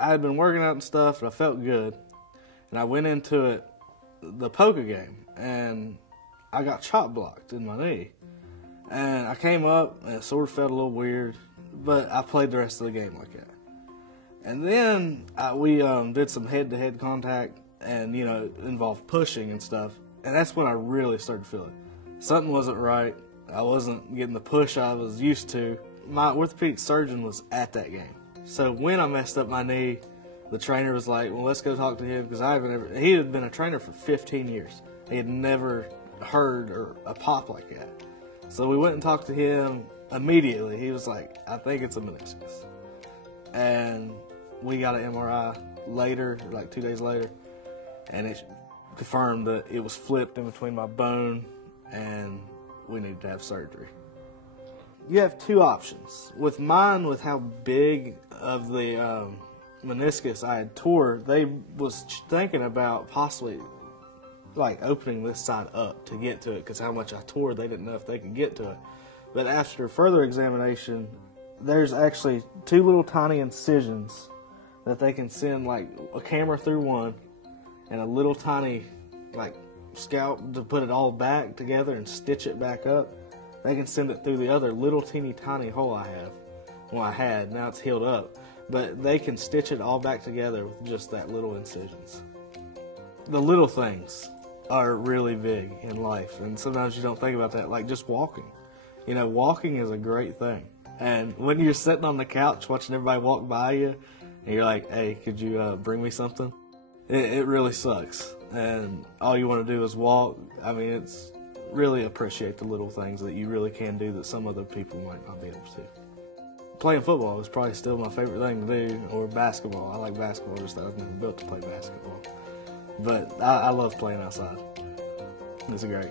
I had been working out and stuff, and I felt good. And I went into it, the poker game, and I got chop blocked in my knee. And I came up, and it sort of felt a little weird, but I played the rest of the game like that. And then we did some head-to-head contact, and, you know, it involved pushing and stuff. And that's when I really started to feel it. Something wasn't right. I wasn't getting the push I was used to. My orthopedic surgeon was at that game. So when I messed up my knee, the trainer was like, well, let's go talk to him, because he had been a trainer for 15 years. He had never heard a pop like that. So we went and talked to him immediately. He was like, I think it's a meniscus. And we got an MRI later, like 2 days later, and it confirmed that it was flipped in between my bone, and we needed to have surgery. You have two options. With mine, with how big of the meniscus I had tore, they was thinking about possibly like opening this side up to get to it, because how much I tore, they didn't know if they could get to it. But after further examination, there's actually two little tiny incisions that they can send like a camera through one and a little tiny like scalp to put it all back together and stitch it back up. They can send it through the other little teeny tiny hole I have. Well, I had, now it's healed up. But they can stitch it all back together with just that little incisions. The little things are really big in life, and sometimes you don't think about that, like just walking. You know, walking is a great thing. And when you're sitting on the couch watching everybody walk by you, and you're like, hey, could you bring me something? It really sucks. And all you want to do is walk. I mean, it's really appreciate the little things that you really can do that some other people might not be able to. Playing football is probably still my favorite thing to do, or basketball. I like basketball, just that I was never built to play basketball. But I love playing outside. It's great.